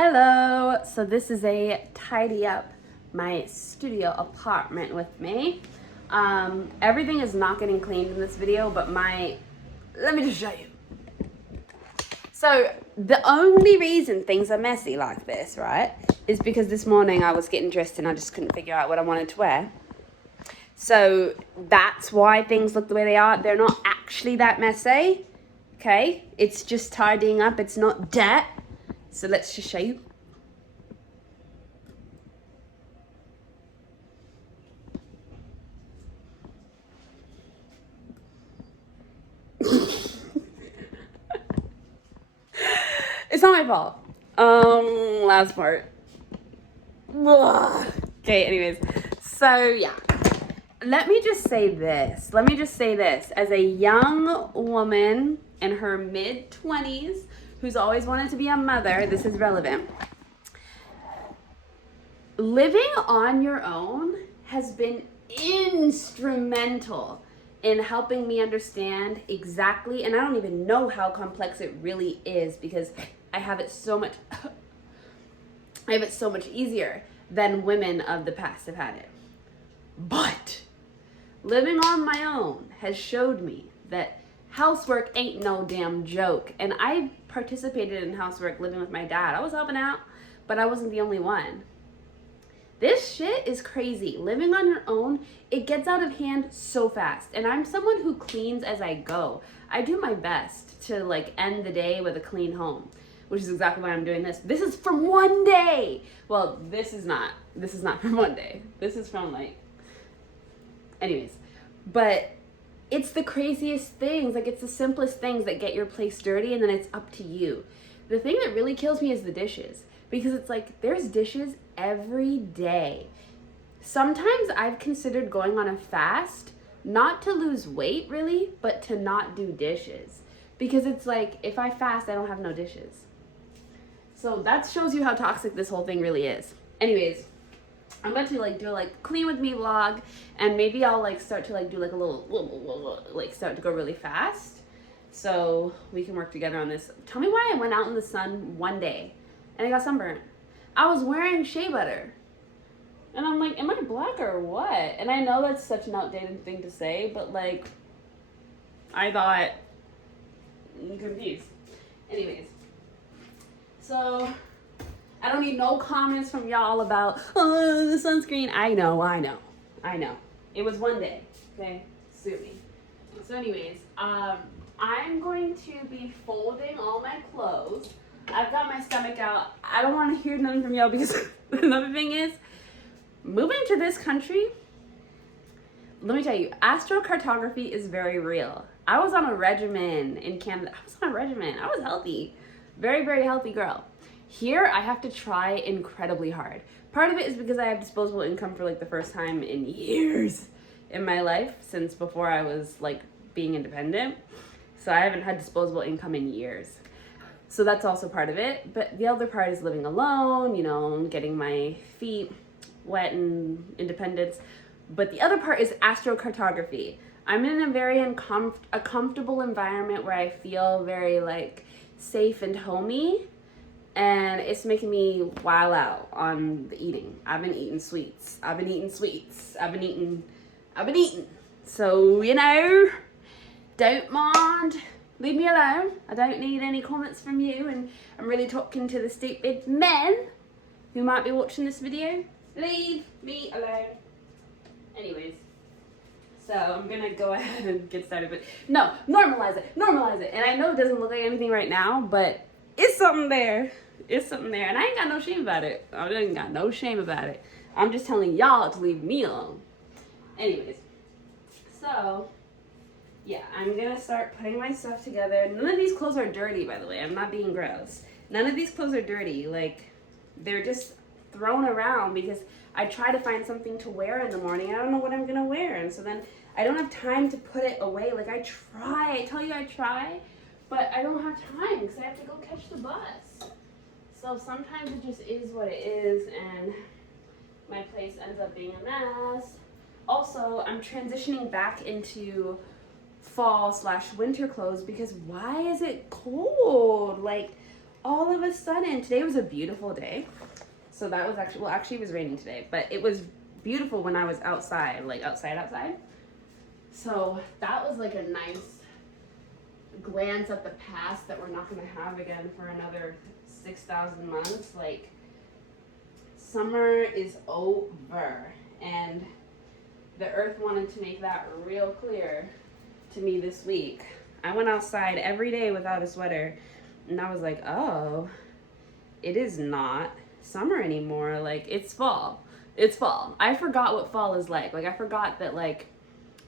Hello, so this is a tidy up my studio apartment with me. Everything is not getting cleaned in this video, but let me just show you. So the only reason things are messy like this, right, is because this morning I was getting dressed and I just couldn't figure out what I wanted to wear. So that's why things look the way they are. They're not actually that messy, okay? It's just tidying up, it's not debt. So let's just show you. It's not my fault. Last part. Ugh. Okay, anyways. So yeah. Let me just say this. As a young woman in her mid-20s who's always wanted to be a mother, this is relevant. Living on your own has been instrumental in helping me understand exactly, and I don't even know how complex it really is because I have it so much easier than women of the past have had it. But living on my own has showed me that housework ain't no damn joke. And I participated in housework living with my dad. I was helping out, but I wasn't the only one. This shit is crazy. Living on your own, it gets out of hand so fast. And I'm someone who cleans as I go. I do my best to end the day with a clean home, which is exactly why I'm doing this. This is from one day. Well, this is not from one day. This is from anyways. But it's the craziest things. It's the simplest things that get your place dirty, and then it's up to you. The thing that really kills me is the dishes, because it's there's dishes every day. Sometimes I've considered going on a fast, not to lose weight really, but to not do dishes. Because it's if I fast, I don't have no dishes. So that shows you how toxic this whole thing really is. Anyways, I'm about to do a clean with me vlog, and maybe I'll start to do a little start to go really fast, so we can work together on this. Tell me why I went out in the sun one day and I got sunburnt. I was wearing shea butter, and I'm am I black or what? And I know that's such an outdated thing to say, but I thought, I'm confused. Anyways, so I don't need no comments from y'all about, the sunscreen. I know. It was one day, okay? Sue me. So anyways, I'm going to be folding all my clothes. I've got my stomach out. I don't want to hear nothing from y'all because another thing is, moving to this country, let me tell you, astrocartography is very real. I was on a regimen in Canada. I was healthy. Very, very healthy girl. Here, I have to try incredibly hard. Part of it is because I have disposable income for the first time in years in my life, since before I was being independent. So I haven't had disposable income in years. So that's also part of it. But the other part is living alone, getting my feet wet and independence. But the other part is astrocartography. I'm in a very a comfortable environment where I feel very safe and homey. And it's making me wild out on the eating. I've been eating sweets. I've been eating. So, don't mind. Leave me alone. I don't need any comments from you. And I'm really talking to the stupid men who might be watching this video. Leave me alone. Anyways, so I'm gonna go ahead and get started. But no, normalize it. And I know it doesn't look like anything right now, but it's something there. And I ain't got no shame about it. I'm just telling y'all to leave me alone. Anyways, so yeah, I'm gonna start putting my stuff together. None of these clothes are dirty, by the way. I'm not being gross. None of these clothes are dirty. They're just thrown around because I try to find something to wear in the morning. I don't know what I'm gonna wear, and so then I don't have time to put it away. I try, but I don't have time because I have to go catch the bus. So sometimes it just is what it is, and my place ends up being a mess. Also, I'm transitioning back into fall/winter clothes because why is it cold? all of a sudden, today was a beautiful day. So that was actually, well, actually it was raining today, but it was beautiful when I was outside, like outside. So that was like a nice glance at the past that we're not going to have again for another 6,000 months. Like, summer is over, and the earth wanted to make that real clear to me this week. I went outside every day without a sweater, and I was like, oh, it is not summer anymore. Like, it's fall. It's fall. I forgot what fall is like. Like, I forgot that, like,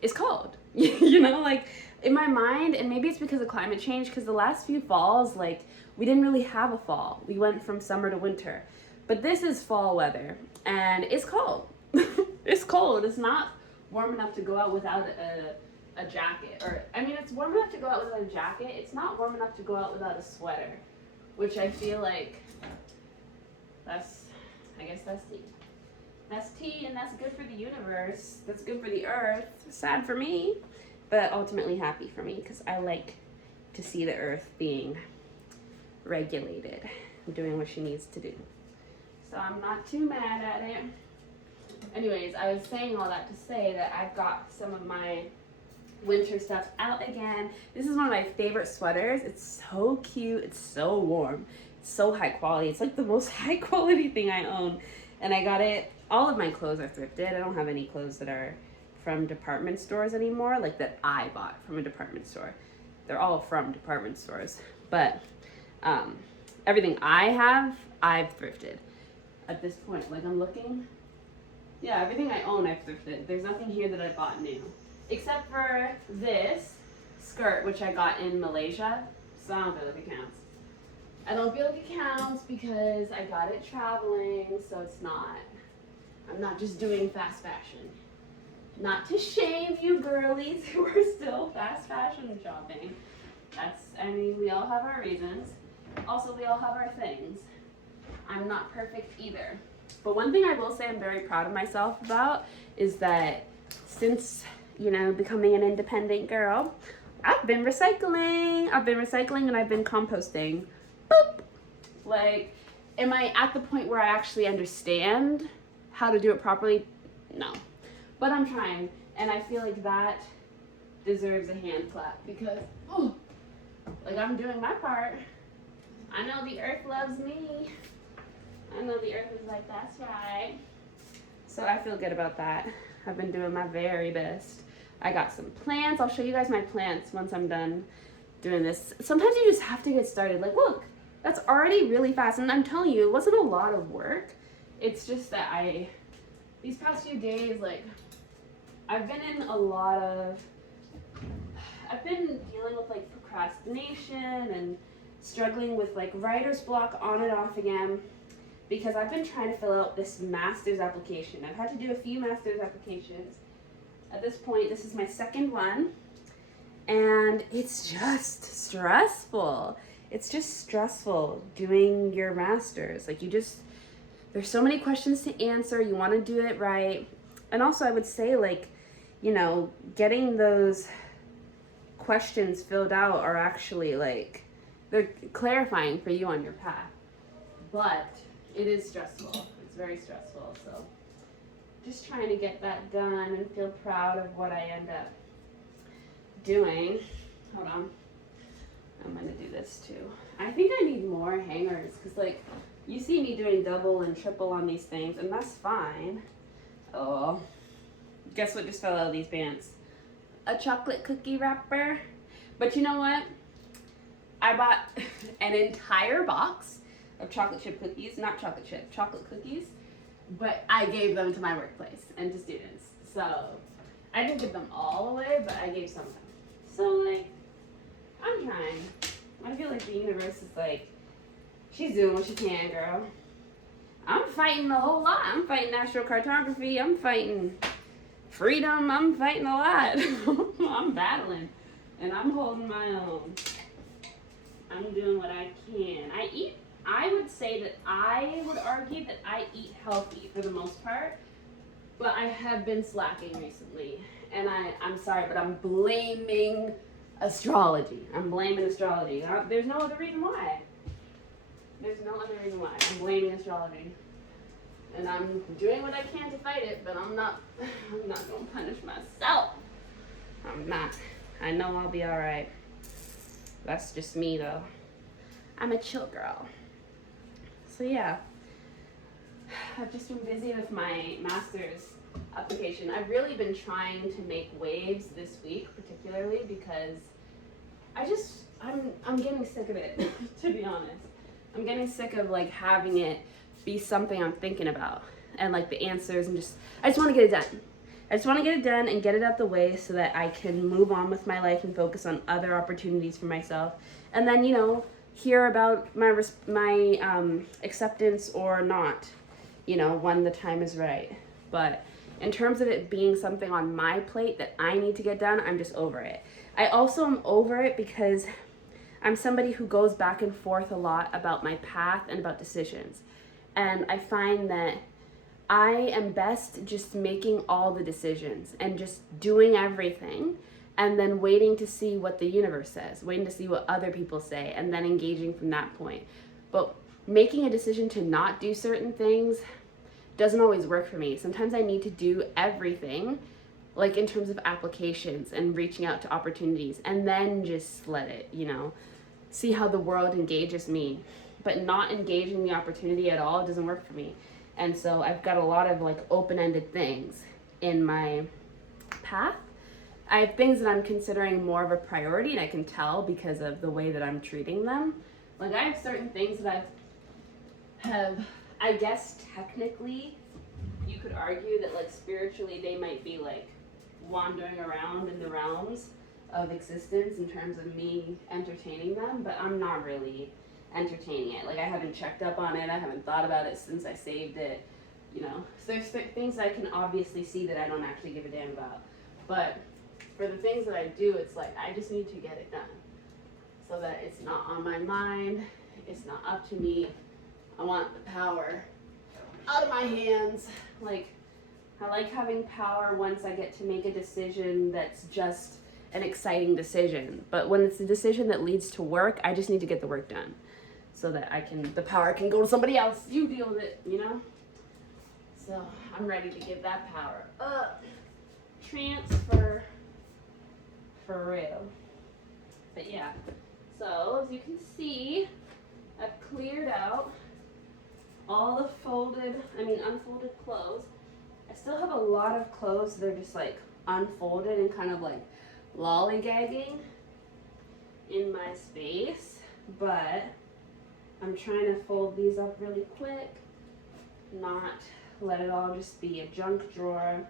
it's cold. You know, like, in my mind, and maybe it's because of climate change, because the last few falls, like, we didn't really have a fall. We went from summer to winter. But this is fall weather, and it's cold. It's cold. It's not warm enough to go out without a jacket. Or, I mean, it's warm enough to go out without a jacket. It's not warm enough to go out without a sweater, which I feel like I guess that's tea. That's tea, and that's good for the universe. That's good for the earth. Sad for me, but ultimately happy for me, because I like to see the earth being regulated, doing what she needs to do. So I'm not too mad at it. Anyways, I was saying all that to say that I've got some of my winter stuff out again. This is one of my favorite sweaters. It's so cute. It's so warm. It's so high quality. It's like the most high quality thing I own. And I got it, all of my clothes are thrifted. I don't have any clothes that are from department stores anymore, like that I bought from a department store. They're all from department stores. But everything I have, I've thrifted at this point. Like, I'm looking. Yeah, everything I own, I've thrifted. There's nothing here that I bought new. Except for this skirt, which I got in Malaysia. So I don't feel like it counts. I don't feel like it counts because I got it traveling, so it's not. I'm not just doing fast fashion. Not to shame you girlies who are still fast fashion shopping. I mean, we all have our reasons. Also, we all have our things. I'm not perfect either. But one thing I will say I'm very proud of myself about is that since, you know, becoming an independent girl, I've been recycling and I've been composting. Boop. Like, am I at the point where I actually understand how to do it properly? No. But I'm trying, and I feel like that deserves a hand clap because, ooh, like, I'm doing my part. I know the earth loves me. I know the earth is like, that's right. So I feel good about that. I've been doing my very best. I got some plants. I'll show you guys my plants once I'm done doing this. Sometimes you just have to get started. Like, look, that's already really fast. And I'm telling you, it wasn't a lot of work. It's just that these past few days, like, I've been dealing with, like, procrastination and struggling with, like, writer's block on and off again because I've been trying to fill out this master's application. I've had to do a few master's applications. At this point, this is my second one, and it's just stressful. It's just stressful doing your master's. Like, there's so many questions to answer. You want to do it right. And also, I would say, like, you know, getting those questions filled out are actually, like, they're clarifying for you on your path. But it is stressful. It's very stressful. So just trying to get that done and feel proud of what I end up doing. Hold on. I'm going to do this too. I think I need more hangers because, like, you see me doing double and triple on these things, and that's fine. Oh, guess what just fell out of these pants? A chocolate cookie wrapper. But you know what? I bought an entire box of chocolate chip cookies, not chocolate chip, chocolate cookies, but I gave them to my workplace and to students. So I didn't give them all away, but I gave some of them. So, like, I'm trying. I feel like the universe is like, she's doing what she can, girl. I'm fighting a whole lot. I'm fighting astrocartography. I'm fighting freedom. I'm fighting a lot. I'm battling. And I'm holding my own. I'm doing what I can. I would say that I would argue that I eat healthy for the most part. But I have been slacking recently. And I'm sorry, but I'm blaming astrology. I'm blaming astrology. There's no other reason why. There's no other reason why. I'm blaming astrology. And I'm doing what I can to fight it, but I'm not gonna punish myself. I'm not. I know I'll be alright. That's just me though. I'm a chill girl. So yeah. I've just been busy with my master's application. I've really been trying to make waves this week, particularly because I'm getting sick of it, to be honest. I'm getting sick of like having it be something I'm thinking about and like the answers and I just want to get it done. I just want to get it done and get it out the way so that I can move on with my life and focus on other opportunities for myself. And then, you know, hear about my acceptance or not, you know, when the time is right. But in terms of it being something on my plate that I need to get done, I'm just over it. I also am over it because I'm somebody who goes back and forth a lot about my path and about decisions. And I find that I am best just making all the decisions and just doing everything and then waiting to see what the universe says, waiting to see what other people say, and then engaging from that point. But making a decision to not do certain things doesn't always work for me. Sometimes I need to do everything, like in terms of applications and reaching out to opportunities, and then just let it, you know, see how the world engages me. But not engaging the opportunity at all doesn't work for me. And so I've got a lot of like open-ended things in my path. I have things that I'm considering more of a priority, and I can tell because of the way that I'm treating them. Like I have certain things that I guess technically you could argue that like spiritually they might be like wandering around in the realms of existence in terms of me entertaining them, but I'm not really entertaining it. Like I haven't checked up on it, I haven't thought about it since I saved it, you know. So there's things I can obviously see that I don't actually give a damn about. But for the things that I do, it's like I just need to get it done so that it's not on my mind, it's not up to me. I want the power out of my hands. Like I like having power once I get to make a decision that's just an exciting decision. But when it's a decision that leads to work, I just need to get the work done so that the power can go to somebody else. You deal with it, you know? So I'm ready to give that power up. Transfer for real. But yeah, so as you can see, I've cleared out all the unfolded clothes. I still have a lot of clothes that are just like unfolded and kind of like lollygagging in my space, but I'm trying to fold these up really quick, not let it all just be a junk drawer.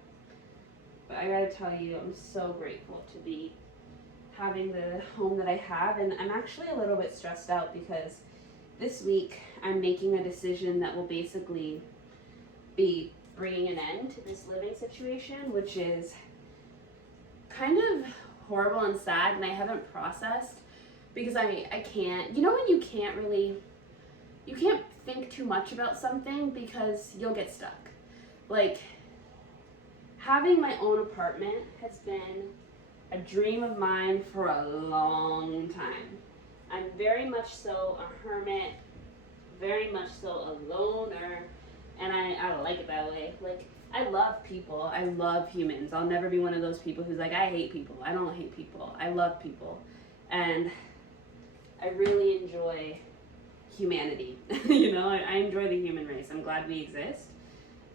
But I gotta tell you, I'm so grateful to be having the home that I have, and I'm actually a little bit stressed out because this week I'm making a decision that will basically be bringing an end to this living situation, which is kind of horrible and sad, and I haven't processed because I can't, you know, when you can't think too much about something because you'll get stuck. Like having my own apartment has been a dream of mine for a long time. I'm very much so a hermit, very much so a loner, and I like it that way. Like I love people, I love humans. I'll never be one of those people who's like, I hate people. I don't hate people. I love people. And I really enjoy humanity. You know, I enjoy the human race. I'm glad we exist.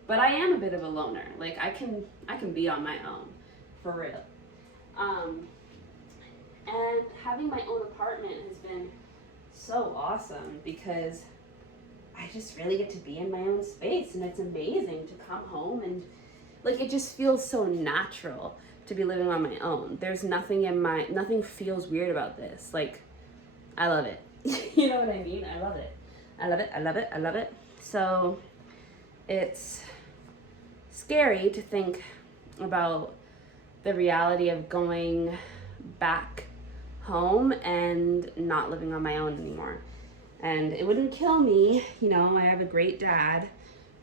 But I am a bit of a loner. Like I can be on my own, for real. And having my own apartment has been so awesome because I just really get to be in my own space, and it's amazing to come home and like it just feels so natural to be living on my own. There's nothing feels weird about this. Like I love it. You know what I mean? I love it. I love it. I love it. I love it. So it's scary to think about the reality of going back home and not living on my own anymore. And it wouldn't kill me, you know, I have a great dad.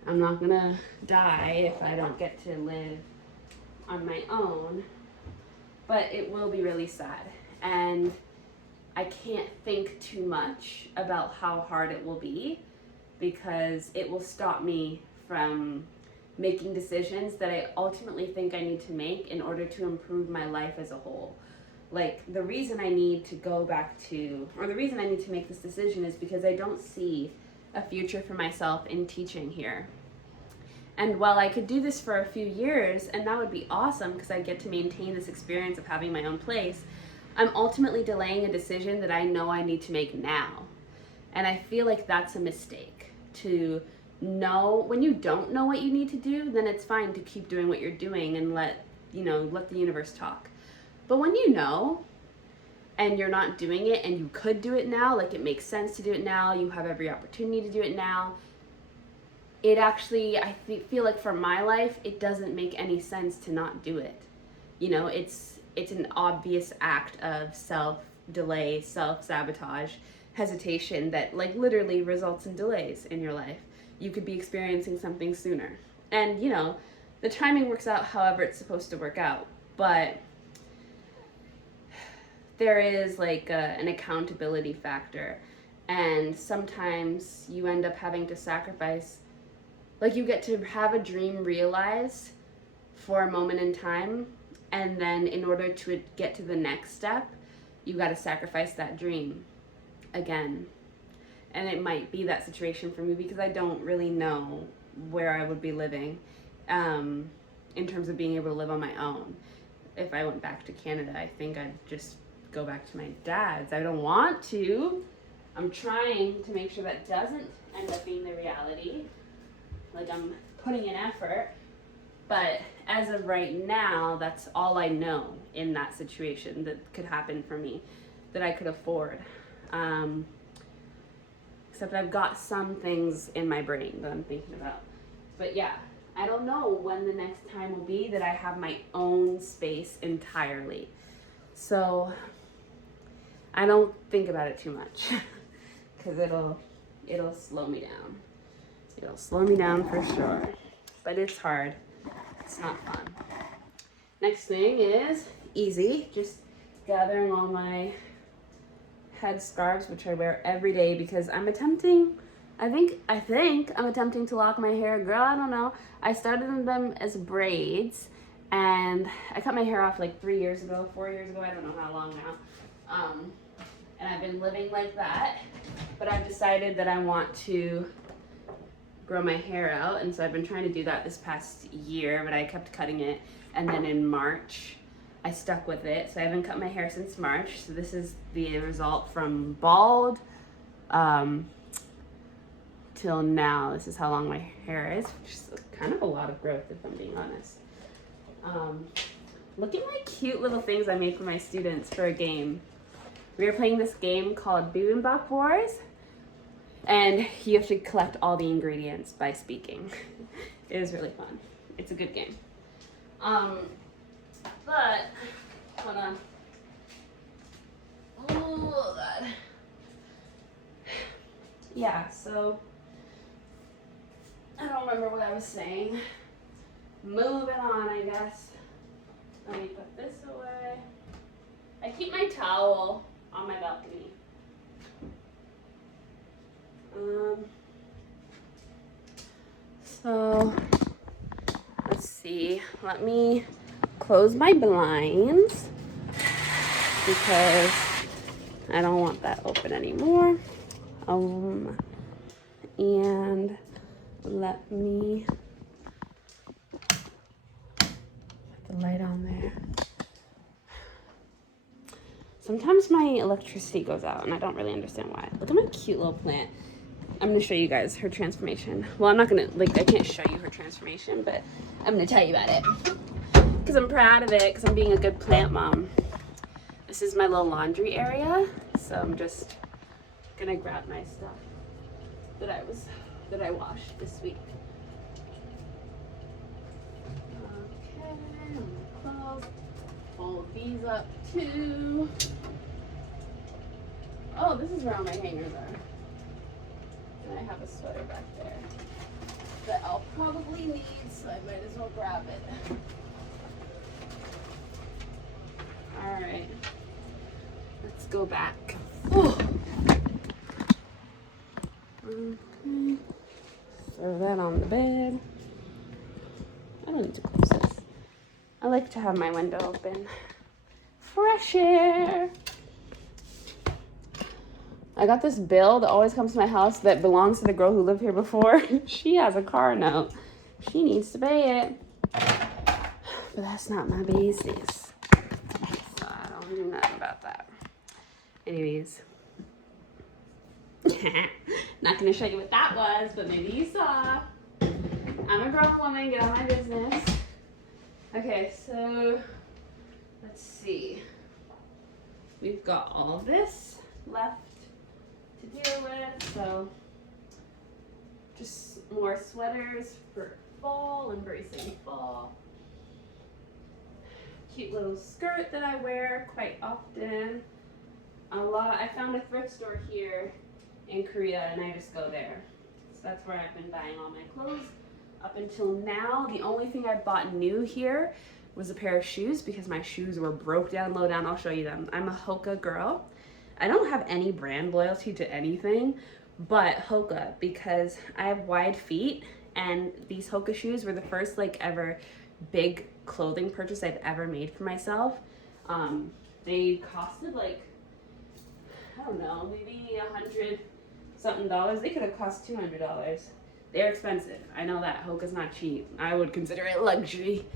I'm not gonna die if I don't get to live on my own, but it will be really sad. And I can't think too much about how hard it will be, because it will stop me from making decisions that I ultimately think I need to make in order to improve my life as a whole. Like, the reason I need to go back to, or the reason I need to make this decision is because I don't see a future for myself in teaching here. And while I could do this for a few years, and that would be awesome because I get to maintain this experience of having my own place, I'm ultimately delaying a decision that I know I need to make now. And I feel like that's a mistake. To know, when you don't know what you need to do, then it's fine to keep doing what you're doing and let the universe talk. But when you know, and you're not doing it, and you could do it now, like it makes sense to do it now, you have every opportunity to do it now, it actually, I feel like for my life, it doesn't make any sense to not do it. It's an obvious act of self-delay, self-sabotage, hesitation that like literally results in delays in your life. You could be experiencing something sooner. And the timing works out however it's supposed to work out. But there is like an accountability factor. And sometimes you end up having to sacrifice, like you get to have a dream realized for a moment in time, and then in order to get to the next step, you got to sacrifice that dream again. And it might be that situation for me because I don't really know where I would be living in terms of being able to live on my own. If I went back to Canada, I think I'd just go back to my dad's. I don't want to. I'm trying to make sure that doesn't end up being the reality. Like, I'm putting in effort, but as of right now, that's all I know in that situation that could happen for me, that I could afford. Except I've got some things in my brain that I'm thinking about. But yeah, I don't know when the next time will be that I have my own space entirely. So I don't think about it too much because it'll slow me down. It'll slow me down for sure. But it's hard. It's not fun. Next thing is easy. Just gathering all my headscarves, which I wear every day because I'm attempting, I think I'm attempting to lock my hair. Girl, I don't know. I started them as braids, and I cut my hair off like 4 years ago, I don't know how long now. And I've been living like that, but I've decided that I want to grow my hair out, and so I've been trying to do that this past year, but I kept cutting it, and then in March I stuck with it. So I haven't cut my hair since March. So this is the result from bald till now. This is how long my hair is, which is kind of a lot of growth if I'm being honest. Look at my cute little things I made for my students for a game. We were playing this game called Bibimbap Wars, and you have to collect all the ingredients by speaking. It was really fun. It's a good game. But, hold on. Oh, God. Yeah, so, I don't remember what I was saying. Moving on, I guess. Let me put this away. I keep my towel on my balcony. So, let's see. Let me close my blinds because I don't want that open anymore. And let me put the light on there. Sometimes my electricity goes out and I don't really understand why. Look at my cute little plant. I'm gonna show you guys her transformation. Well, I'm not gonna, like, I can't show you her transformation, but I'm gonna tell you about it. Because I'm proud of it, because I'm being a good plant mom. This is my little laundry area, so I'm just gonna grab my stuff that I washed this week. Okay, I'm gonna close, fold these up too. Oh, this is where all my hangers are. And I have a sweater back there that I'll probably need, so I might as well grab it. All right, let's go back. Oh. Okay. Throw that on the bed. I don't need to close this. I like to have my window open. Fresh air. I got this bill that always comes to my house that belongs to the girl who lived here before. She has a car note. She needs to pay it. But that's not my business. So I don't do nothing about that. Anyways. Not gonna show you what that was, but maybe you saw. I'm a grown woman, get on my business. Okay, so let's see. We've got all of this left to deal with, so just more sweaters for fall, embracing fall. Cute little skirt that I wear quite often. I found a thrift store here in Korea and I just go there. So that's where I've been buying all my clothes. Up until now, the only thing I bought new here was a pair of shoes because my shoes were broke down, low down. I'll show you them. I'm a Hoka girl. I don't have any brand loyalty to anything but Hoka because I have wide feet and these Hoka shoes were the first like ever big clothing purchase I've ever made for myself. They costed like, I don't know, maybe $100 something. They could have cost $200. They're expensive. I know that. Hoka's not cheap. I would consider it luxury,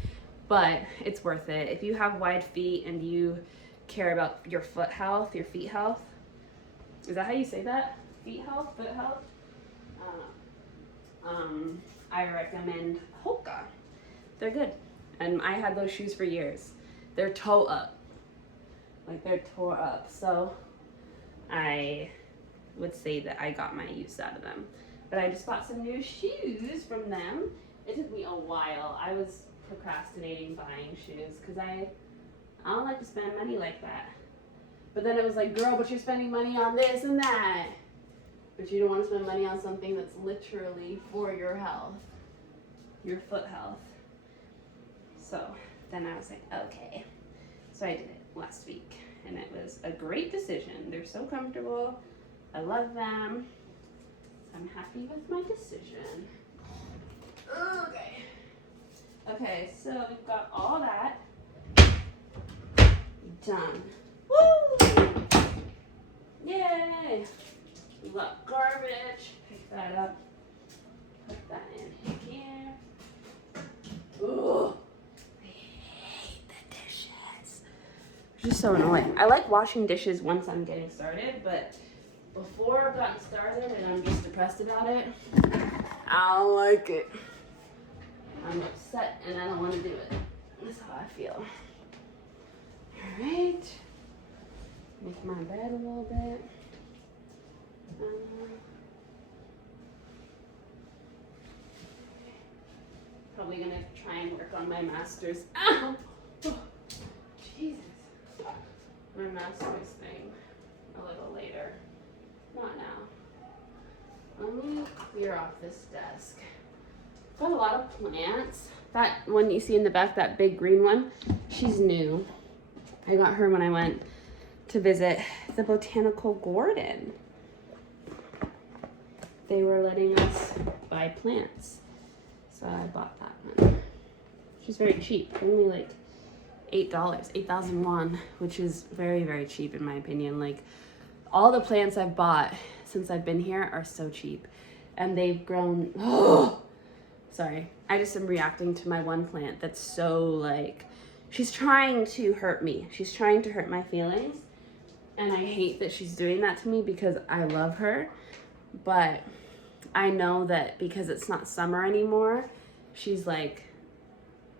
but it's worth it. If you have wide feet and you care about your foot health, your feet health, is that how you say that? Feet health, foot health? I recommend Hoka. They're good. And I had those shoes for years. They're toe up. Like they're tore up. So I would say that I got my use out of them. But I just bought some new shoes from them. It took me a while. I was procrastinating buying shoes because I don't like to spend money like that. But then it was like, girl, but you're spending money on this and that. But you don't want to spend money on something that's literally for your health, your foot health. So then I was like, okay. So I did it last week and it was a great decision. They're so comfortable. I love them. I'm happy with my decision. Okay. Okay, so we've got all that done. Woo! Yay! We got garbage. Pick that up. Put that in here. Ooh. I hate the dishes. It's just so annoying. I like washing dishes once I'm getting started, but before I've gotten started and I'm just depressed about it, I don't like it. I'm upset and I don't want to do it. That's how I feel. Alright. Make my bed a little bit. Probably gonna try and work on my master's. Ow! Oh, Jesus. My master's thing a little later. Not now. Let me clear off this desk. Got a lot of plants. That one you see in the back, that big green one, she's new. I got her when I went to visit the botanical garden. They were letting us buy plants. So I bought that one. She's very cheap, only like $8, 8,000 won, which is very, very cheap in my opinion. Like all the plants I've bought since I've been here are so cheap and they've grown. Oh, sorry. I just am reacting to my one plant that's so like, she's trying to hurt me. She's trying to hurt my feelings. And I hate that she's doing that to me because I love her. But I know that because it's not summer anymore, she's like,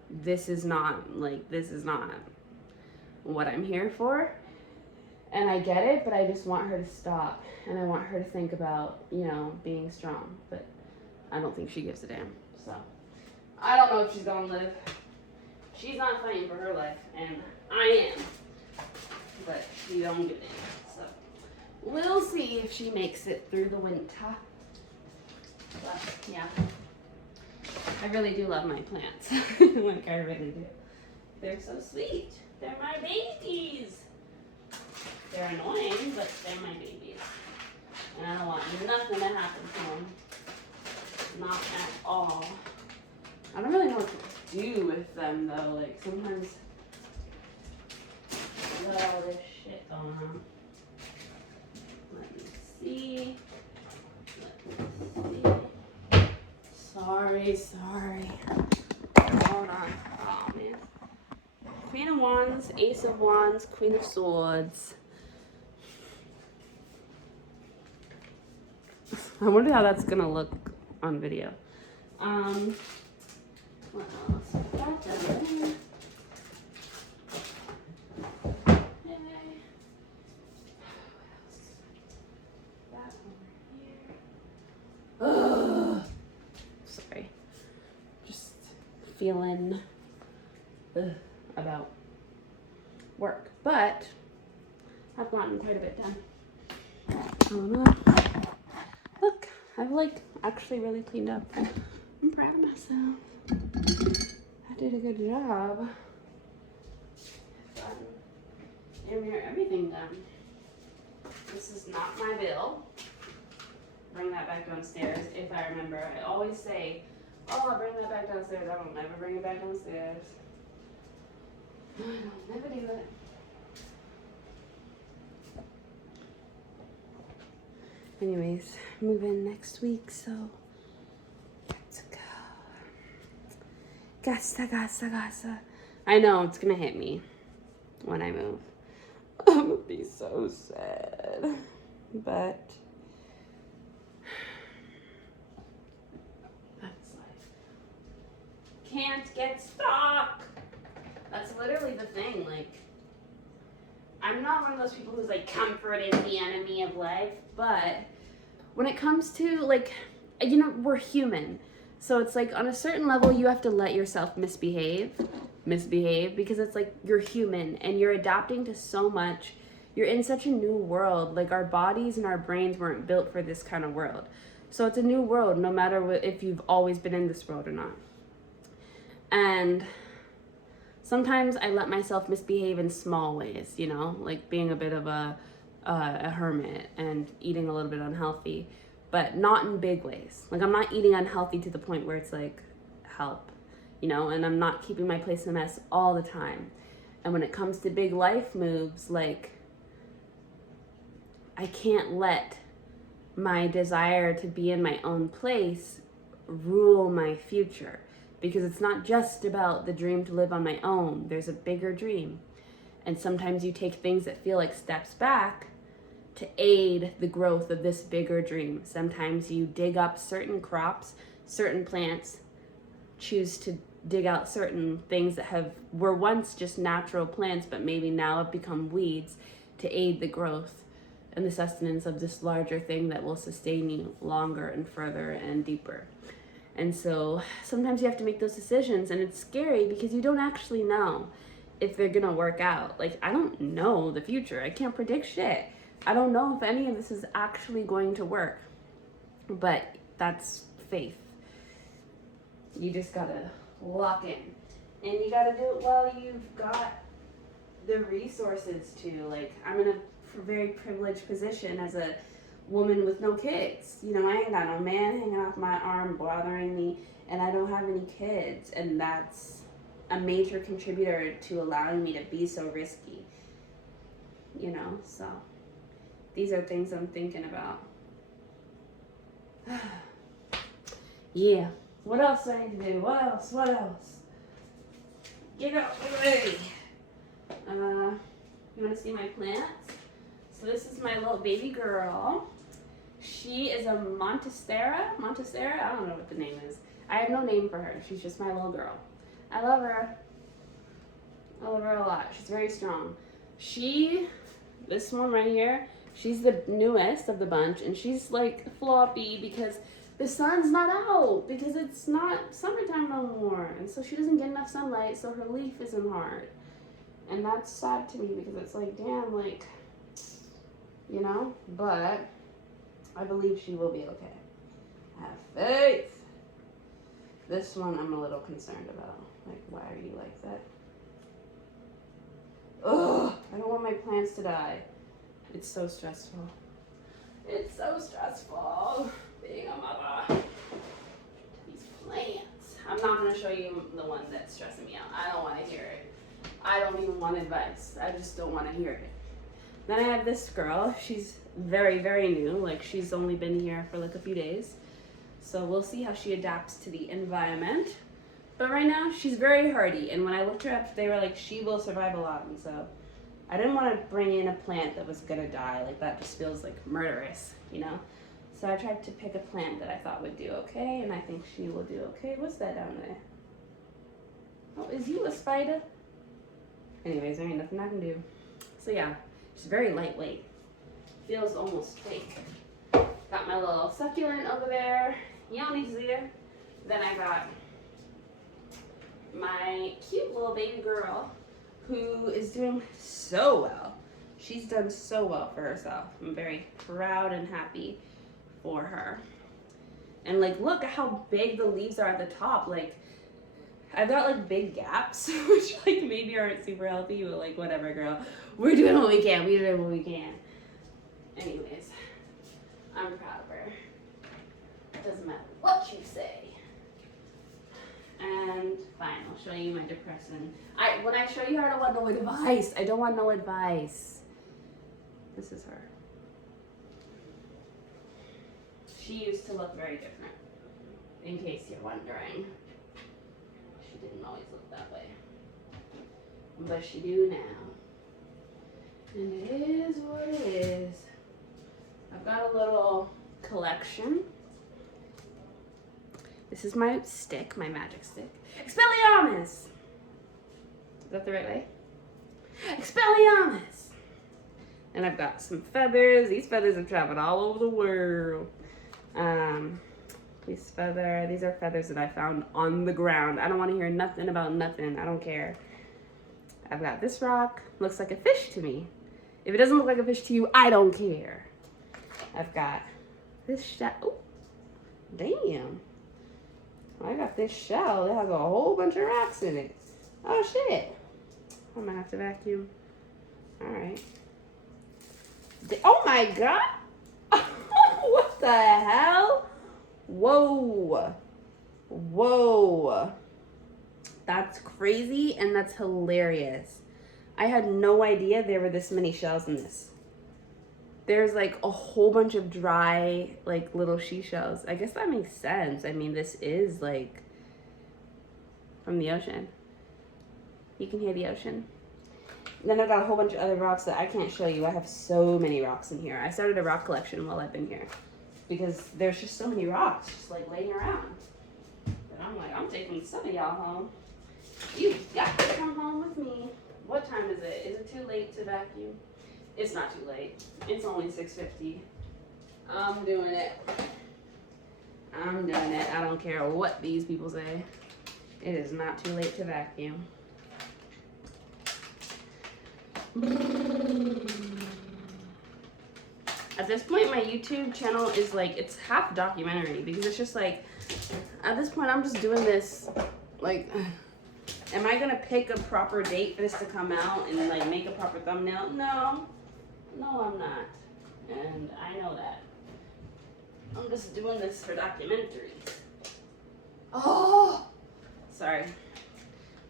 this is not what I'm here for. And I get it, but I just want her to stop. And I want her to think about, you know, being strong. But I don't think she gives a damn. So I don't know if she's gonna live. She's not fighting for her life, and I am. But she don't give a damn. So we'll see if she makes it through the winter. But yeah, I really do love my plants. Like I really do. They're so sweet. They're my babies. They're annoying, but they're my babies. And I don't want nothing to happen to them. Not at all. I don't really know what to do with them though. Like sometimes I got all this shit going on. Let me see. Sorry. Hold on. Oh man. Queen of Wands, Ace of Wands, Queen of Swords. I wonder how that's gonna look on video. What else? That down. Yay. That over here. Ugh. Sorry. Just feeling about work, but I've gotten quite a bit done. Oh no. Look, I've like actually really cleaned up. I'm proud of myself. I did a good job. Damn near everything done. This is not my bill. Bring that back downstairs if I remember. I always say, oh, I'll bring that back downstairs. I don't never bring it back downstairs. I don't never do it. Anyways, move in next week, so let's go. Gasa. I know it's gonna hit me when I move. I'm gonna be so sad, but that's life. Can't get stuck. That's literally the thing. Like, I'm not one of those people who's like, comfort is the enemy of life, but when it comes to like, you know, we're human. So it's like on a certain level, you have to let yourself misbehave because it's like you're human and you're adapting to so much. You're in such a new world. Like our bodies and our brains weren't built for this kind of world. So it's a new world, no matter if you've always been in this world or not. And sometimes I let myself misbehave in small ways, you know, like being a bit of a hermit and eating a little bit unhealthy, but not in big ways. Like I'm not eating unhealthy to the point where it's like, help, you know, and I'm not keeping my place in a mess all the time. And when it comes to big life moves, like I can't let my desire to be in my own place rule my future. Because it's not just about the dream to live on my own. There's a bigger dream. And sometimes you take things that feel like steps back to aid the growth of this bigger dream. Sometimes you dig up certain crops, certain plants, choose to dig out certain things that were once just natural plants, but maybe now have become weeds to aid the growth and the sustenance of this larger thing that will sustain you longer and further and deeper. And so sometimes you have to make those decisions, and it's scary because you don't actually know if they're gonna work out. Like, I don't know the future. I can't predict shit. I don't know if any of this is actually going to work, but that's faith. You just gotta lock in, and you gotta do it while you've got the resources to. Like, I'm in a very privileged position as a woman with no kids. You know, I ain't got no man hanging off my arm bothering me, and I don't have any kids, and that's a major contributor to allowing me to be so risky, you know. So these are things I'm thinking about. Yeah, what else do I need to do? What else? Get out of the way. You want to see my plants? So this is my little baby girl. She is a Monstera. I don't know what the name is. I have no name for her. She's just my little girl. I love her. I love her a lot. She's very strong. This one right here, she's the newest of the bunch, and she's like floppy because the sun's not out, because it's not summertime no more. And so she doesn't get enough sunlight, so her leaf isn't hard. And that's sad to me because it's like, damn, like, you know? But I believe she will be okay. I have faith. This one I'm a little concerned about. Like, why are you like that? Ugh, I don't want my plants to die. It's so stressful. It's so stressful being a mother. These plants. I'm not going to show you the one that's stressing me out. I don't want to hear it. I don't even want advice. I just don't want to hear it. Then I have this girl. She's very, very new. Like, she's only been here for like a few days. So we'll see how she adapts to the environment. But right now, she's very hardy. And when I looked her up, they were like, she will survive a lot. And so I didn't want to bring in a plant that was going to die. Like, that just feels like murderous, you know? So I tried to pick a plant that I thought would do okay. And I think she will do okay. What's that down there? Oh, is you a spider? Anyways, there ain't nothing I can do. So yeah, she's very lightweight. Feels almost fake. Got my little succulent over there. You don't need to see her. Then I got my cute little baby girl who is doing so well. She's done so well for herself. I'm very proud and happy for her. And like, look at how big the leaves are at the top. Like, I've got like big gaps, which like maybe aren't super healthy, but like whatever, girl. We're doing what we can. We're doing what we can. Anyways, I'm proud of her. It doesn't matter what you say. And fine, I'll show you my depressant. When I show you her, I don't want no advice. I don't want no advice. This is her. She used to look very different, in case you're wondering. She didn't always look that way, but she do now. And it is what it is. I've got a little collection. This is my stick, my magic stick. Expelliarmus! Is that the right way? Expelliarmus! And I've got some feathers. These feathers have traveled all over the world. These are feathers that I found on the ground. I don't want to hear nothing about nothing. I don't care. I've got this rock. Looks like a fish to me. If it doesn't look like a fish to you, I don't care. I've got this shell. Oh, damn. I got this shell that has a whole bunch of rocks in it. Oh, shit. I'm going to have to vacuum. All right. Oh, my God. What the hell? Whoa. Whoa. That's crazy and that's hilarious. I had no idea there were this many shells in this. There's like a whole bunch of dry, like little seashells. I guess that makes sense. I mean, this is like from the ocean. You can hear the ocean. Then I've got a whole bunch of other rocks that I can't show you. I have so many rocks in here. I started a rock collection while I've been here because there's just so many rocks just like laying around. And I'm like, I'm taking some of y'all home. You got to come home with me. What time is it? Is it too late to vacuum? It's not too late. It's only 6:50. I'm doing it. I'm doing it. I don't care what these people say. It is not too late to vacuum. At this point, my YouTube channel is like, it's half documentary because it's just like, at this point, I'm just doing this, like, am I gonna pick a proper date for this to come out and like make a proper thumbnail? No, I'm not. And I know that. I'm just doing this for documentaries. Oh, sorry.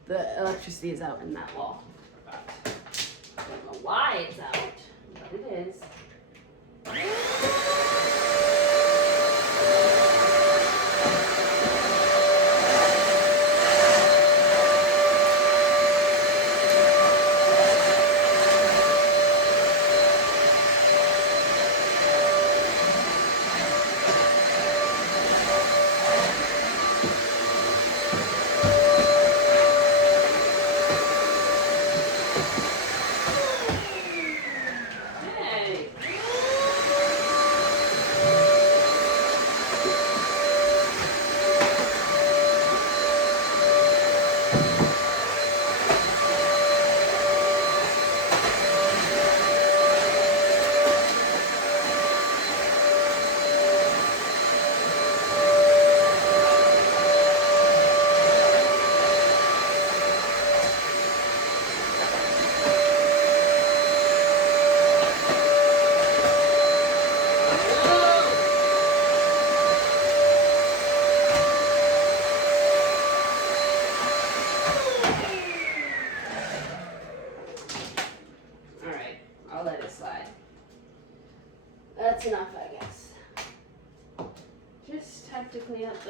The electricity is out in that wall. I don't know why it's out, but it is. Hey,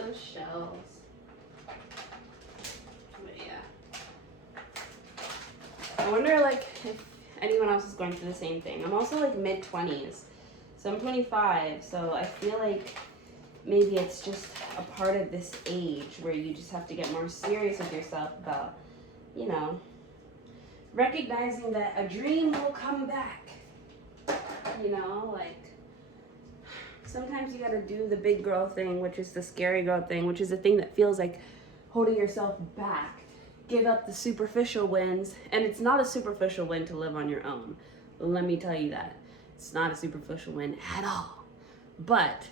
those shelves. But yeah. I wonder like if anyone else is going through the same thing. I'm also like mid-20s. So I'm 25, so I feel like maybe it's just a part of this age where you just have to get more serious with yourself about, you know, recognizing that a dream will come back. You know, like, sometimes you gotta do the big girl thing, which is the scary girl thing, which is the thing that feels like holding yourself back. Give up the superficial wins, and it's not a superficial win to live on your own. Let me tell you that. It's not a superficial win at all. But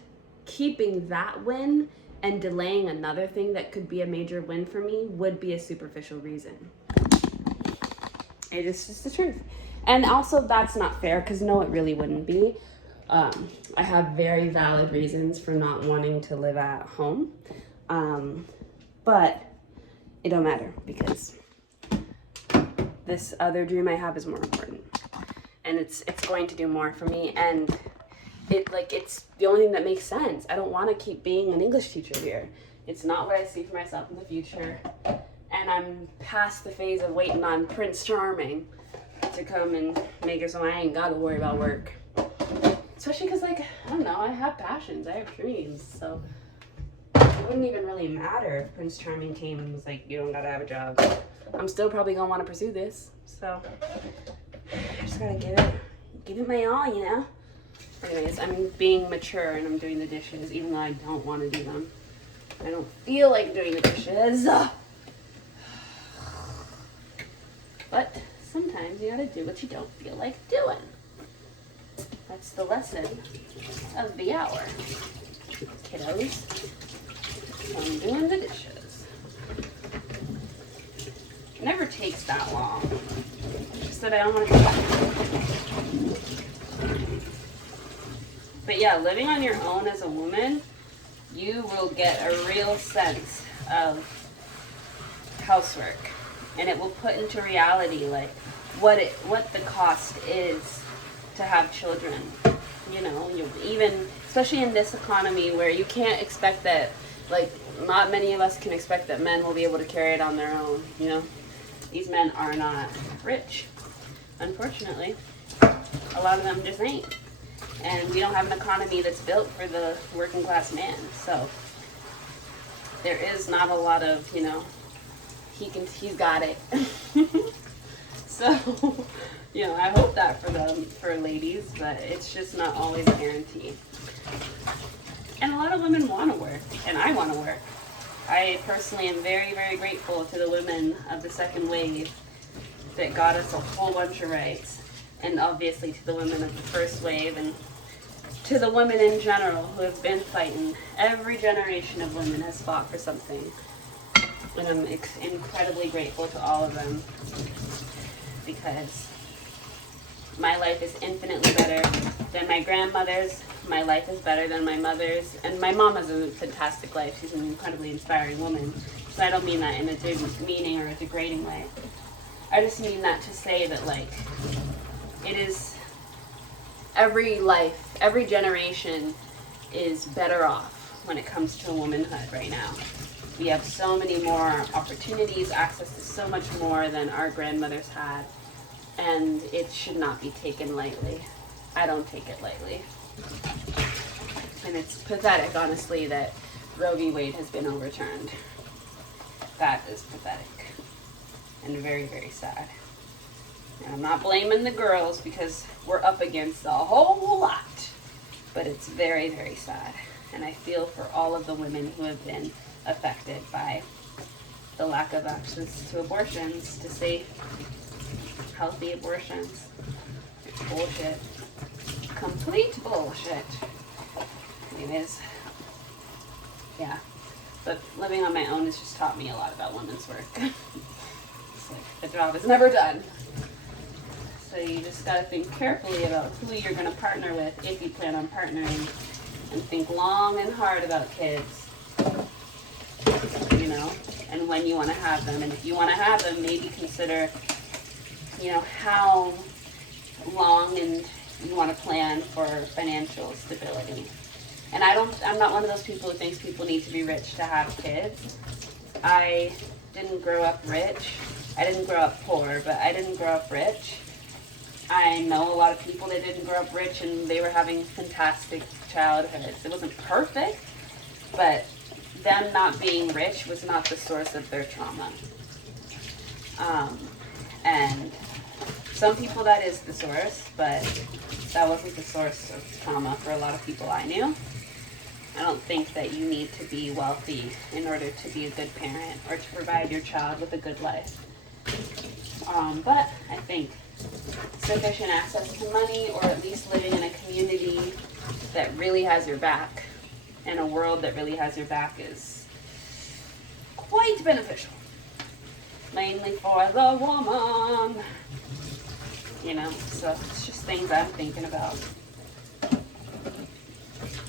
keeping that win and delaying another thing that could be a major win for me would be a superficial reason. It is just the truth. And also, that's not fair, because no, it really wouldn't be. I have very valid reasons for not wanting to live at home. But it don't matter, because this other dream I have is more important. And it's going to do more for me, and it's the only thing that makes sense. I don't want to keep being an English teacher here. It's not what I see for myself in the future. And I'm past the phase of waiting on Prince Charming to come and make it so I ain't got to worry about work. Especially because, like, I don't know, I have passions, I have dreams, so it wouldn't even really matter if Prince Charming came and was like, you don't gotta have a job. I'm still probably gonna want to pursue this, so I just gotta give it my all, you know? Anyways, I'm being mature and I'm doing the dishes, even though I don't want to do them. I don't feel like doing the dishes. But sometimes you gotta do what you don't feel like doing. That's the lesson of the hour, kiddos. I'm doing the dishes. It never takes that long. It's just that I don't want to do that. But yeah, living on your own as a woman, you will get a real sense of housework. And it will put into reality like what the cost is to have children. You know, even especially in this economy where you can't expect that, like, not many of us can expect that men will be able to carry it on their own, you know. These men are not rich, unfortunately. A lot of them just ain't. And we don't have an economy that's built for the working class man. So there is not a lot of, you know, he's got it. So, you know, I hope that for them, for ladies, but it's just not always a guarantee. And a lot of women want to work, and I want to work. I personally am very, very grateful to the women of the second wave that got us a whole bunch of rights, and obviously to the women of the first wave, and to the women in general who have been fighting. Every generation of women has fought for something, and I'm incredibly grateful to all of them, because my life is infinitely better than my grandmother's. My life is better than my mother's, and my mom has a fantastic life. She's an incredibly inspiring woman. So I don't mean that in a demeaning or a degrading way. I just mean that to say that, like, it is every life, every generation is better off when it comes to womanhood right now. We have so many more opportunities, access to so much more than our grandmothers had, and it should not be taken lightly. I don't take it lightly. And it's pathetic, honestly, that Roe v. Wade has been overturned. That is pathetic and very, very sad. And I'm not blaming the girls because we're up against a whole lot, but it's very, very sad. And I feel for all of the women who have been affected by the lack of access to abortions, to safe, healthy abortions. It's bullshit. Complete bullshit. Anyways, yeah. But living on my own has just taught me a lot about women's work. It's like the job is never done. So you just gotta think carefully about who you're gonna partner with if you plan on partnering, and think long and hard about kids, you know, and when you want to have them. And if you want to have them, maybe consider, you know, how long and you want to plan for financial stability, And I'm not one of those people who thinks people need to be rich to have kids. I didn't grow up rich. I didn't grow up poor, but I didn't grow up rich. I know a lot of people that didn't grow up rich and they were having fantastic childhoods. It wasn't perfect, but them not being rich was not the source of their trauma. And some people that is the source, but that wasn't the source of trauma for a lot of people I knew. I don't think that you need to be wealthy in order to be a good parent or to provide your child with a good life. But I think sufficient access to money, or at least living in a community that really has your back, and a world that really has your back, is quite beneficial. Mainly for the woman. You know, so it's just things I'm thinking about.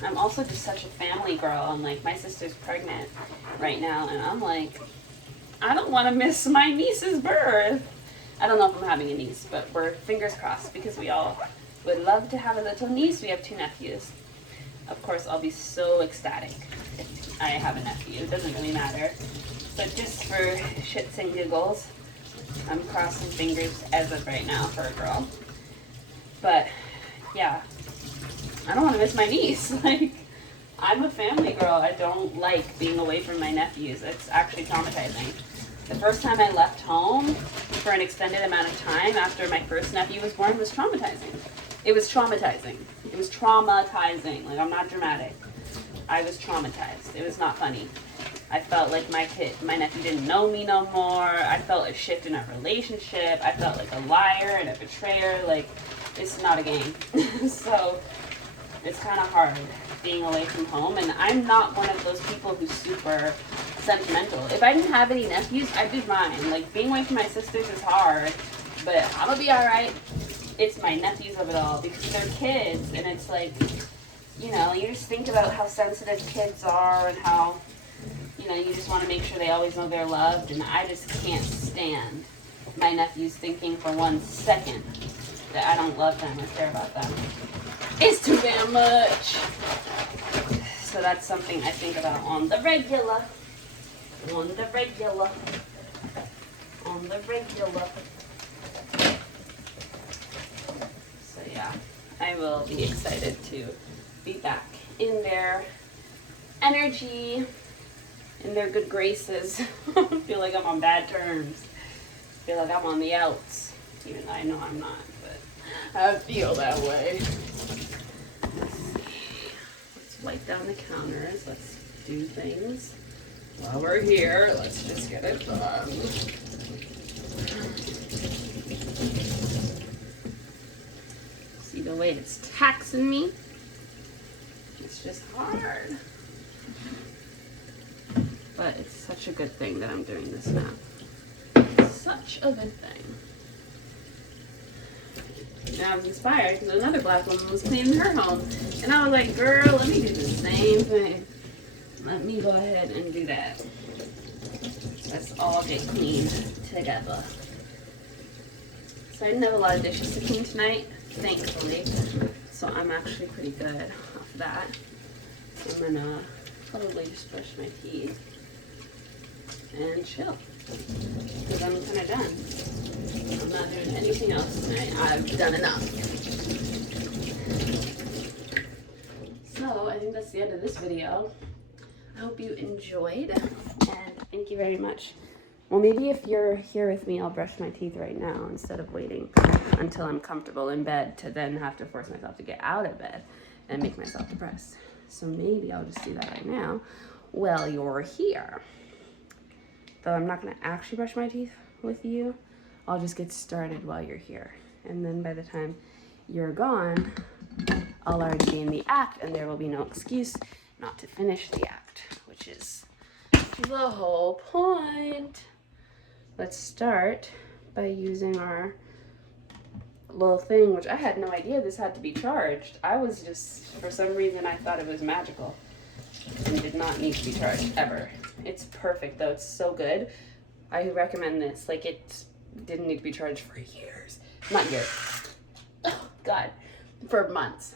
I'm also just such a family girl, and like my sister's pregnant right now, and I'm like, I don't want to miss my niece's birth. I don't know if I'm having a niece, but we're fingers crossed because we all would love to have a little niece. We have 2 nephews. Of course, I'll be so ecstatic if I have a nephew. It doesn't really matter. But just for shits and giggles, I'm crossing fingers as of right now for a girl. But yeah, I don't want to miss my niece. Like, I'm a family girl. I don't like being away from my nephews. It's actually traumatizing. The first time I left home for an extended amount of time after my first nephew was born was traumatizing. It was traumatizing. It was traumatizing. Like, I'm not dramatic. I was traumatized. It was not funny. I felt like my nephew didn't know me no more. I felt a shift in our relationship. I felt like a liar and a betrayer. Like, it's not a game. So it's kind of hard being away from home. And I'm not one of those people who's super sentimental. If I didn't have any nephews, I'd be fine. Like, being away from my sisters is hard, but I'm gonna be alright. It's my nephews of it all, because they're kids, and it's like, you know, you just think about how sensitive kids are and how, you know, you just want to make sure they always know they're loved, and I just can't stand my nephews thinking for 1 second that I don't love them or care about them. It's too damn much. So that's something I think about on the regular. On the regular. On the regular. So yeah, I will be excited to be back in their energy, in their good graces. I feel like I'm on bad terms. I feel like I'm on the outs, even though I know I'm not, but I feel that way. Let's see. Let's wipe down the counters. Let's do things. While we're here, let's just get it done. See the way it's taxing me? It's just hard. But it's such a good thing that I'm doing this now. It's such a good thing. Now I was inspired because another black woman was cleaning her home. And I was like, girl, let me do the same thing. Let me go ahead and do that. Let's all get cleaned together. So I didn't have a lot of dishes to clean tonight, thankfully. So I'm actually pretty good off that. I'm gonna probably just brush my teeth and chill, because I'm kind of done. I'm not doing anything else tonight. I've done enough. So I think that's the end of this video. I hope you enjoyed, and thank you very much. Well, maybe if you're here with me, I'll brush my teeth right now instead of waiting until I'm comfortable in bed to then have to force myself to get out of bed and make myself depressed. So maybe I'll just do that right now while you're here. Though I'm not gonna actually brush my teeth with you, I'll just get started while you're here. And then by the time you're gone, I'll already be in the act, and there will be no excuse not to finish the act, which is the whole point. Let's start by using our little thing, which I had no idea this had to be charged. I was just, for some reason, I thought it was magical and did not need to be charged ever. It's perfect though, it's so good. I recommend this. Like, it didn't need to be charged for years. Not years. Oh God, for months.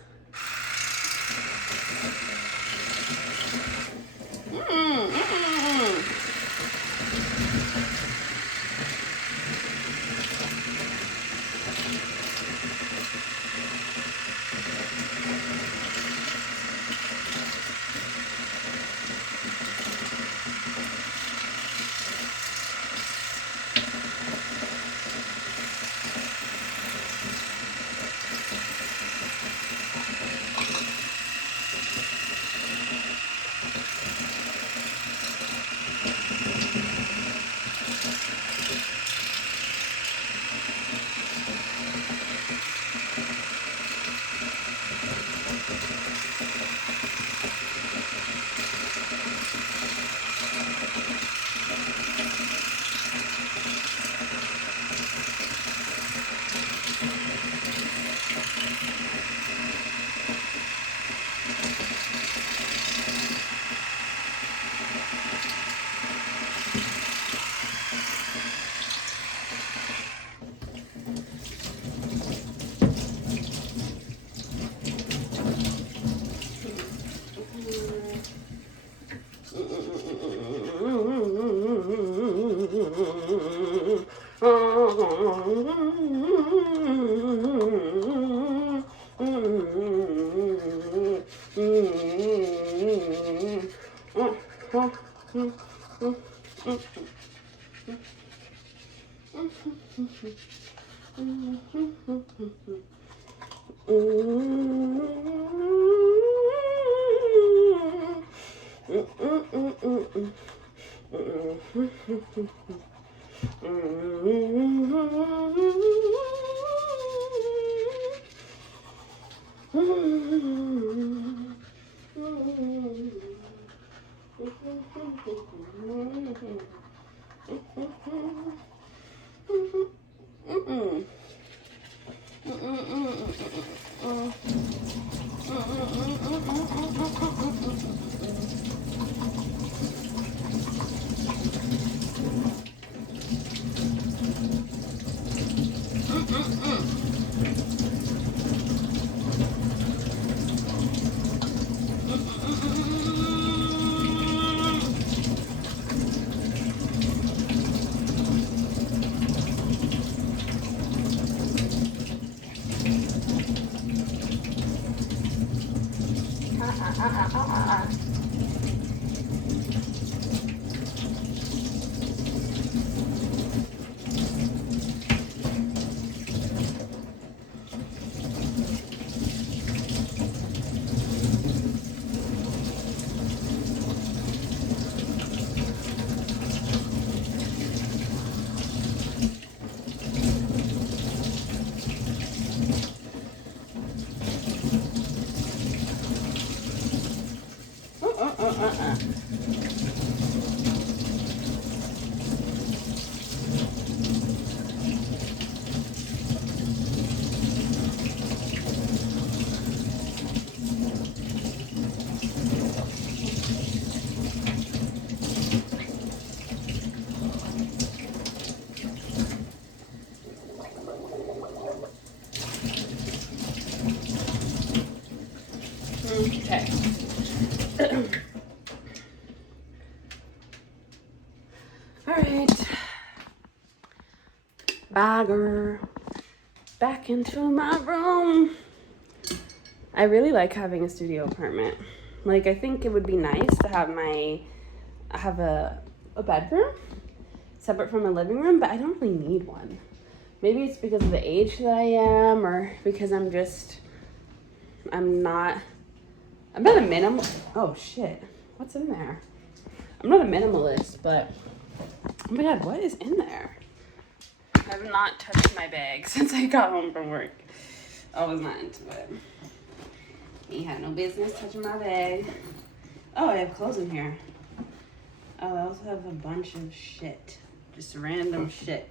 Okay. All right. Bagger. Back into my room. I really like having a studio apartment. Like, I think it would be nice to have a bedroom separate from a living room, but I don't really need one. Maybe it's because of the age that I am, or because I'm not a minimal. Oh shit, what's in there? I'm not a minimalist, but oh my god, what is in there? I have not touched my bag since I got home from work. I was not into it. He had no business touching my bag. Oh, I have clothes in here. Oh, I also have a bunch of shit. Just random shit.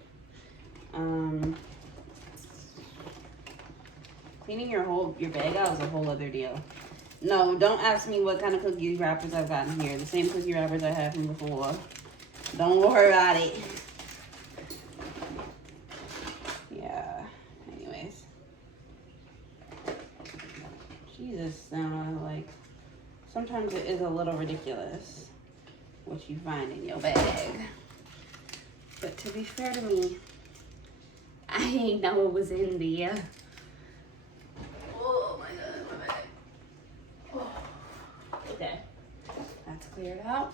Cleaning your bag out is a whole other deal. No, don't ask me what kind of cookie wrappers I've got in here. The same cookie wrappers I had from before. Don't worry about it. Yeah, anyways. Jesus, like, sometimes it is a little ridiculous. what you find in your bag. But to be fair to me, I ain't know it was in there. Oh my God, my bag. Oh. Okay, that's cleared out.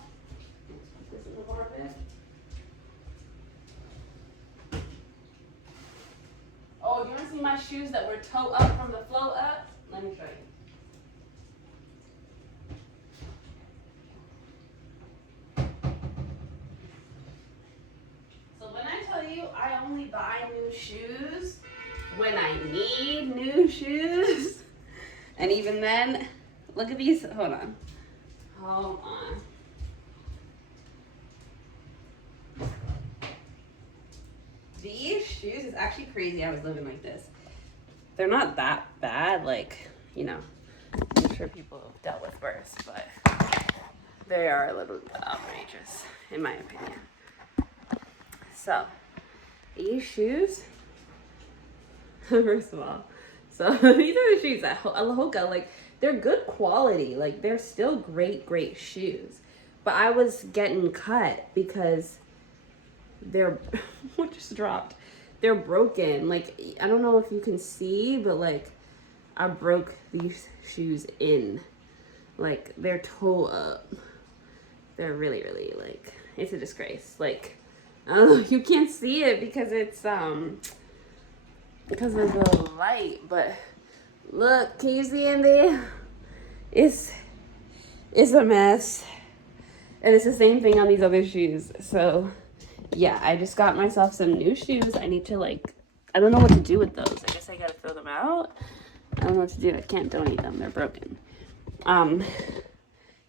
Put this in the bar bag. Oh, you want to see my shoes that were toe up from the flow up? Let me show you. So when I tell you I only buy new shoes when I need new shoes, and even then, look at these. Hold on. Hold on. These shoes is actually crazy. I was living like this. They're not that bad, like, you know, I'm sure people have dealt with worse, but they are a little bit outrageous, in my opinion. So, these shoes, first of all, so these are the shoes at La Jolla. Like, they're good quality. Like, they're still great shoes. But I was getting cut because they're, what just dropped? They're broken. Like, I don't know if you can see, but like, I broke these shoes in. Like, they're toe up. They're really, like, it's a disgrace. Like, I don't know, you can't see it because it's, because of the light, but look, can you see in there? It's a mess. And it's the same thing on these other shoes. So, yeah, I just got myself some new shoes. I need to, like, I don't know what to do with those. I guess I gotta throw them out. I don't know what to do. I can't donate them. They're broken.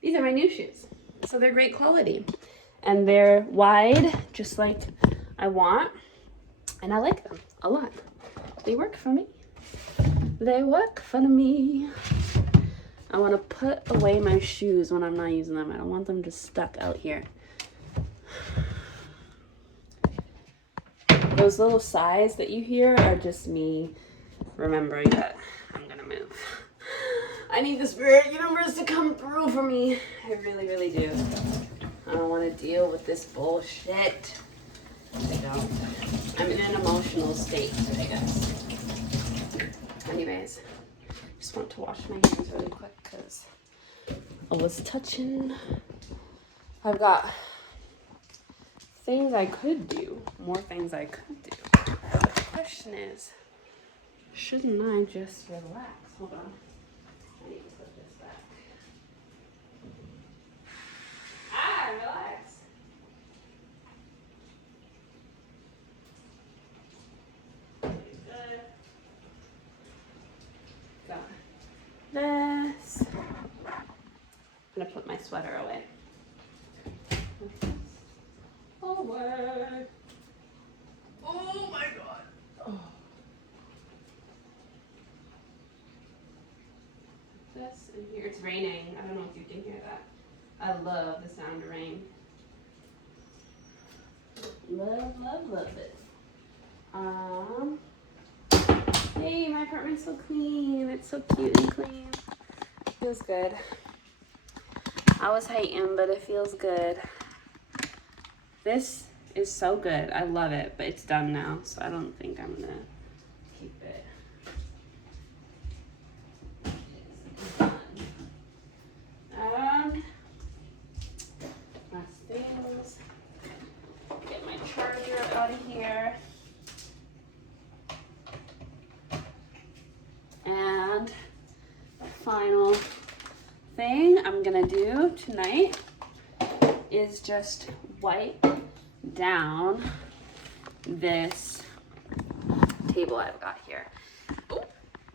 These are my new shoes. So they're great quality. And they're wide, just like I want. And I like them a lot. They work for me. They work for me. I want to put away my shoes when I'm not using them. I don't want them just stuck out here. Those little sighs that you hear are just me remembering that I'm gonna move. I need the spirit universe to come through for me. I really do. I don't want to deal with this bullshit. I don't. I'm in an emotional state, I guess. Anyways, just want to wash my hands really quick because I was touching. I've got things I could do, more things I could do. But the question is, shouldn't I just relax? Hold on. I need to put this back. Relax. Good. Got this. I'm gonna put my sweater away. Forward. Oh my God. Oh. This in here. It's raining. I don't know if you can hear that. I love the sound of rain. Love it. Hey, my apartment's so clean. It's so cute and clean. Feels good. I was hating, but it feels good. This is so good. I love it, but it's done now, so I don't think I'm gonna keep it. It's done. Last things. Get my charger out of here. And the final thing I'm gonna do tonight is just wipe down this table I've got here.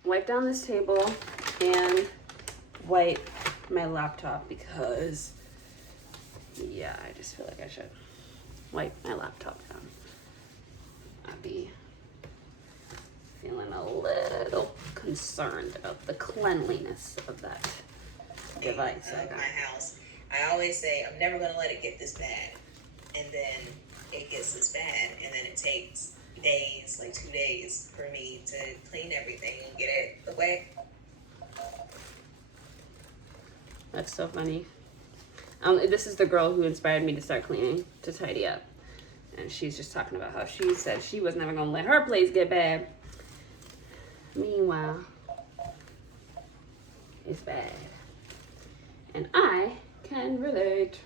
Wipe down this table and wipe my laptop because, yeah, I just feel like I should wipe my laptop down. I'd be feeling a little concerned about the cleanliness of that device I got. My house. I always say I'm never gonna let it get this bad, and then it gets this bad, and then it takes days, like 2 days, for me to clean everything and get it away. That's so funny. This is the girl who inspired me to start cleaning, to tidy up. And she's just talking about how she said she was never gonna let her place get bad. Meanwhile, it's bad. And I can relate.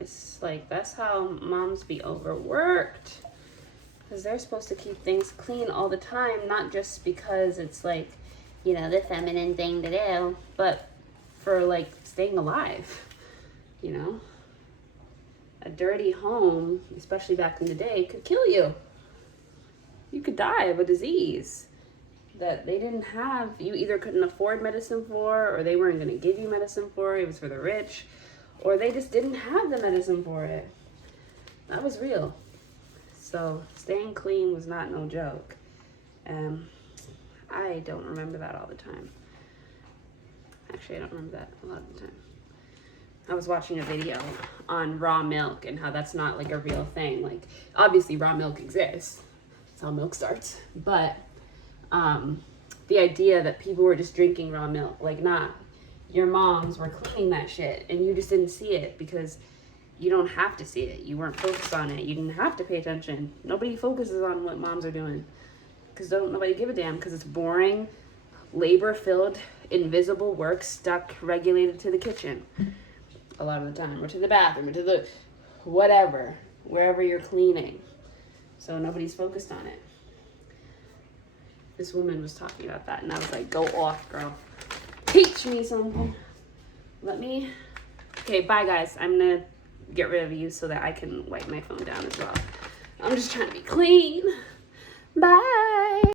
It's like, that's how moms be overworked. Because they're supposed to keep things clean all the time, not just because it's like, you know, the feminine thing to do, but for like staying alive, you know? A dirty home, especially back in the day, could kill you. You could die of a disease that they didn't have. You either couldn't afford medicine for, or they weren't going to give you medicine for. It was for the rich, or they just didn't have the medicine for it. That was real. So staying clean was not no joke. I don't remember that all the time. Actually, I don't remember that a lot of the time. I was watching a video on raw milk and how that's not like a real thing. Like, obviously raw milk exists. That's how milk starts. But the idea that people were just drinking raw milk, like, nah, your moms were cleaning that shit and you just didn't see it because you don't have to see it. You weren't focused on it. You didn't have to pay attention. Nobody focuses on what moms are doing because nobody give a damn, because it's boring, labor-filled, invisible work stuck, regulated to the kitchen a lot of the time, or to the bathroom, or to the whatever, wherever you're cleaning. So nobody's focused on it. This woman was talking about that, and I was like, go off, girl. Teach me something. Okay, bye, guys. I'm gonna get rid of you so that I can wipe my phone down as well. I'm just trying to be clean.